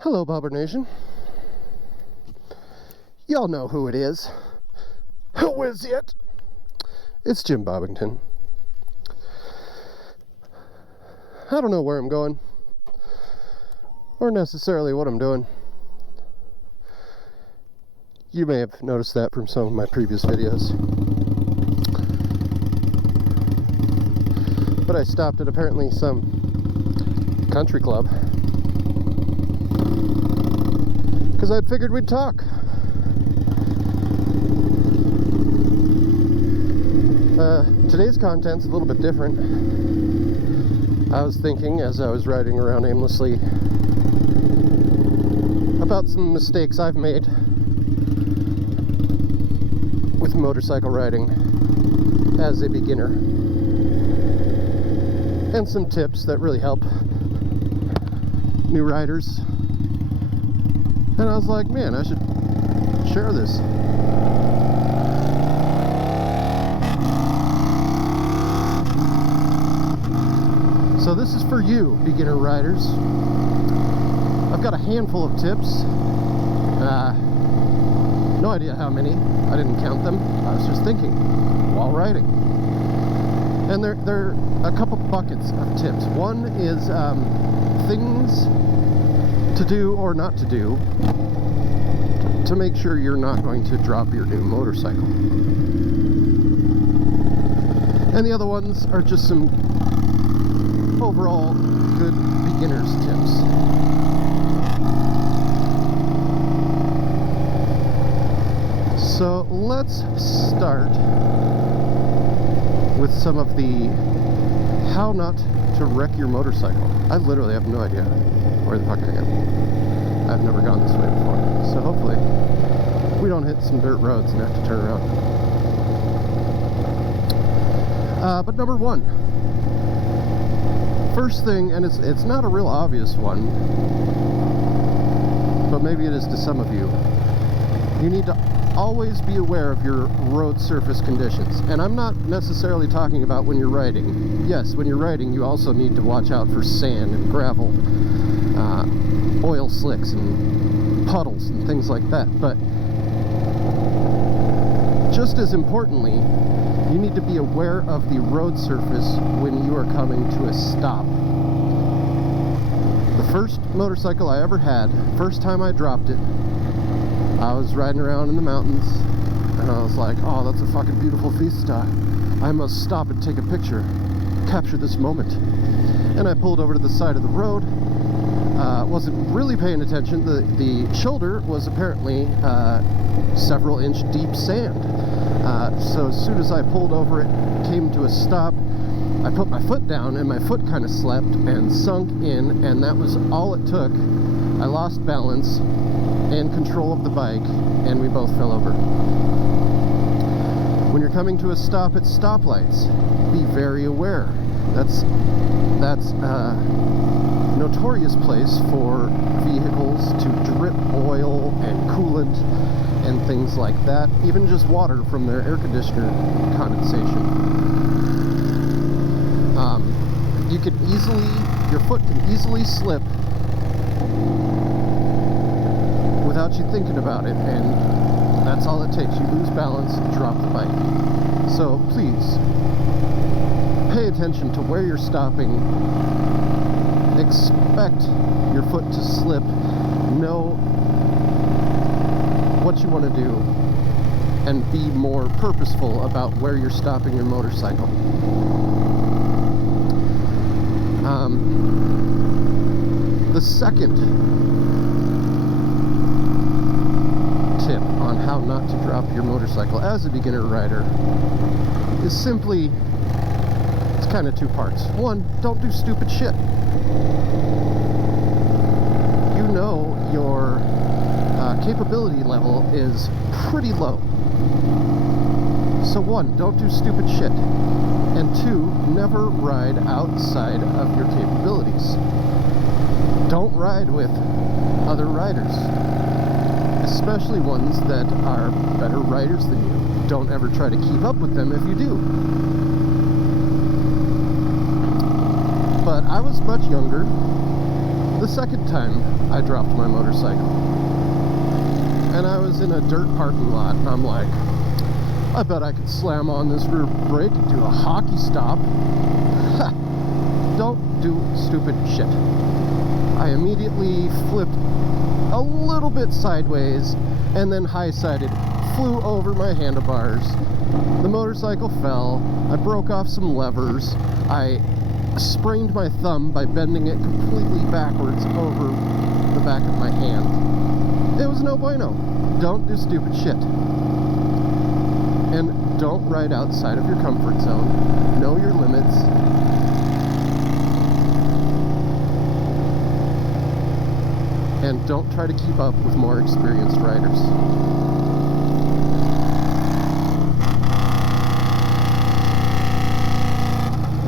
Hello, Bobber Nation. Y'all know who it is. Who is it? It's Jimbobbington. I don't know where I'm going, or necessarily what I'm doing. You may have noticed that from some of my previous videos. But I stopped at apparently some country club, because I'd figured we'd talk. Today's content's a little bit different. I was thinking as I was riding around aimlessly about some mistakes I've made with motorcycle riding as a beginner, and some tips that really help new riders. And I was like, man, I should share this. So this is for you, beginner riders. I've got a handful of tips. No idea how many. I didn't count them. I was just thinking while riding. And there are a couple buckets of tips. One is things to do or not to do to make sure you're not going to drop your new motorcycle. And the other ones are just some overall good beginner's tips. So let's start with some of the how not to wreck your motorcycle. I literally have no idea where the fuck I am. I've never gone this way before, so hopefully we don't hit some dirt roads and have to turn around. But number one, first thing, and it's not a real obvious one, but maybe it is to some of you. You need to always be aware of your road surface conditions. And I'm not necessarily talking about when you're riding. Yes, when you're riding, you also need to watch out for sand and gravel, oil slicks and puddles and things like that. But just as importantly, you need to be aware of the road surface when you are coming to a stop. The first motorcycle I ever had, first time I dropped it, I was riding around in the mountains, and I was like, oh, that's a fucking beautiful vista. I must stop and take a picture, capture this moment. And I pulled over to the side of the road, wasn't really paying attention. The shoulder was apparently several inch deep sand. So as soon as I pulled over, it came to a stop. I put my foot down, and my foot kind of slept and sunk in, and that was all it took. I lost balance and control of the bike, and we both fell over. When you're coming to a stop at stoplights, be very aware. That's a notorious place for vehicles to drip oil and coolant and things like that, even just water from their air conditioner condensation. Your foot can easily slip without you thinking about it, and that's all it takes. You lose balance, drop the bike. So please pay attention to where you're stopping. Expect your foot to slip. Know what you want to do, and be more purposeful about where you're stopping your motorcycle. The second tip on how not to drop your motorcycle as a beginner rider is simply, it's kind of two parts. One, don't do stupid shit. You know your capability level is pretty low. So one, don't do stupid shit. And two, never ride outside of your capabilities. Don't ride with other riders, especially ones that are better riders than you. Don't ever try to keep up with them if you do. But I was much younger, the second time I dropped my motorcycle. And I was in a dirt parking lot, and I'm like, I bet I could slam on this rear brake and do a hockey stop. Don't do stupid shit. I immediately flipped a little bit sideways and then high-sided, flew over my handlebars. The motorcycle fell. I broke off some levers. I sprained my thumb by bending it completely backwards over the back of my hand. It was no bueno. Don't do stupid shit. And don't ride outside of your comfort zone. Know your limits. And don't try to keep up with more experienced riders.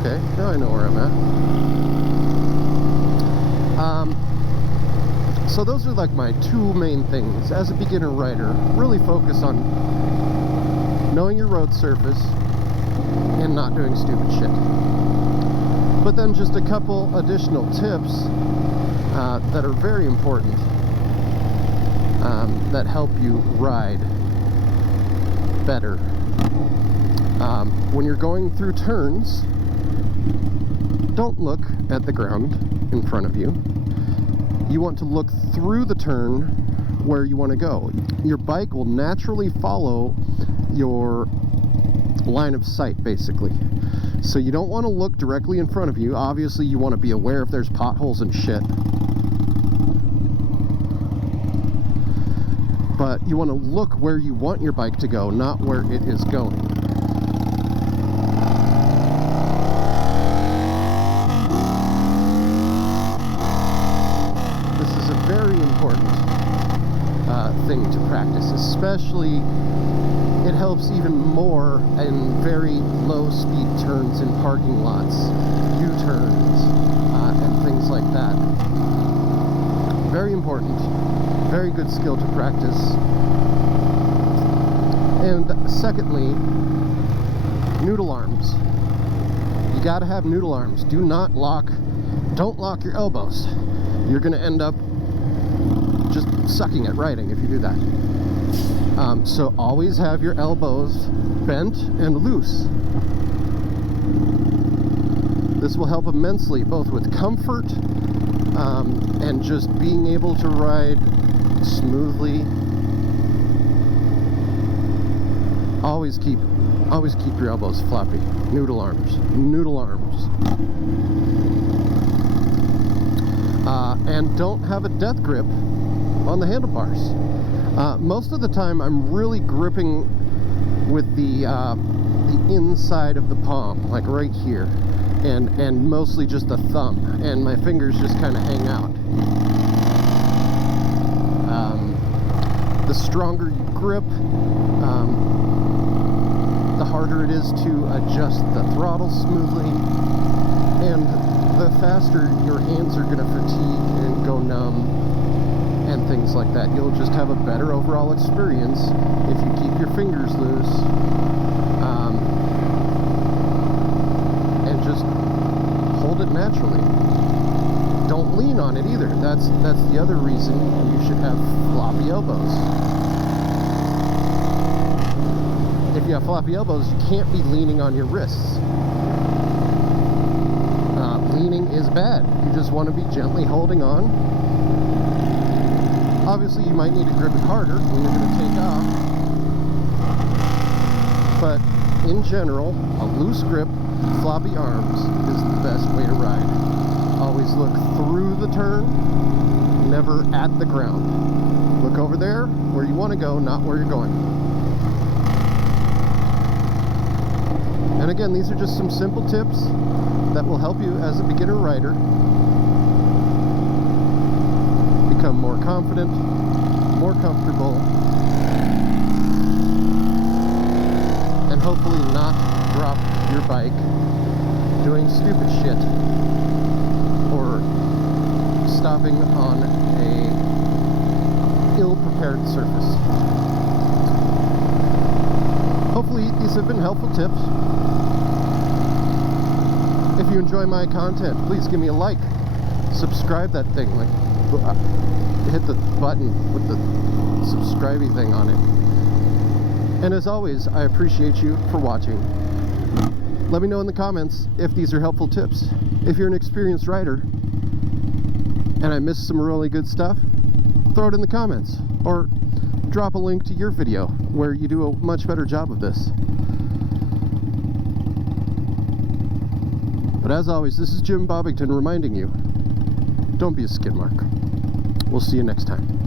Okay, now I know where I'm at. So those are like my two main things. As a beginner rider, really focus on knowing your road surface and not doing stupid shit. But then just a couple additional tips that are very important, that help you ride better. When you're going through turns, don't look at the ground in front of you. You want to look through the turn where you want to go. Your bike will naturally follow your line of sight, basically. So you don't want to look directly in front of you. Obviously, you want to be aware if there's potholes and shit. But you want to look where you want your bike to go, not where it is going. This is a very important thing to practice, especially it helps even more in very low speed turns in parking lots, U-turns, and things like that. Very important, very good skill to practice. And secondly, noodle arms. You gotta have noodle arms. Don't lock your elbows. You're gonna end up just sucking at riding if you do that. So always have your elbows bent and loose. This will help immensely, both with comfort and just being able to ride smoothly. Always keep your elbows floppy. Noodle arms. Noodle arms. And don't have a death grip on the handlebars. Most of the time I'm really gripping with the inside of the palm, like right here, and mostly just the thumb, and my fingers just kind of hang out. The stronger you grip, the harder it is to adjust the throttle smoothly, and the faster your hands are going to fatigue and go numb and things like that. You'll just have a better overall experience if you keep your fingers loose and just hold it naturally. Don't lean on it either. That's the other reason you should have floppy elbows. If you have floppy elbows, you can't be leaning on your wrists. Leaning is bad. You just want to be gently holding on. Obviously, you might need to grip it harder when you're going to take off. But in general, a loose grip, floppy arms is the best way to ride. Always look through the turn, never at the ground. Look over there where you want to go, not where you're going. And again, these are just some simple tips that will help you as a beginner rider become more confident, more comfortable, and hopefully not drop your bike doing stupid shit or stopping on a ill-prepared surface. Hopefully these have been helpful tips. If you enjoy my content, please give me a like, subscribe that thing, like hit the button with the subscribing thing on it. And as always, I appreciate you for watching. Let me know in the comments if these are helpful tips. If you're an experienced rider and I missed some really good stuff, throw it in the comments, or drop a link to your video where you do a much better job of this. But as always, this is Jimbobbington reminding you, don't be a skid mark. We'll see you next time.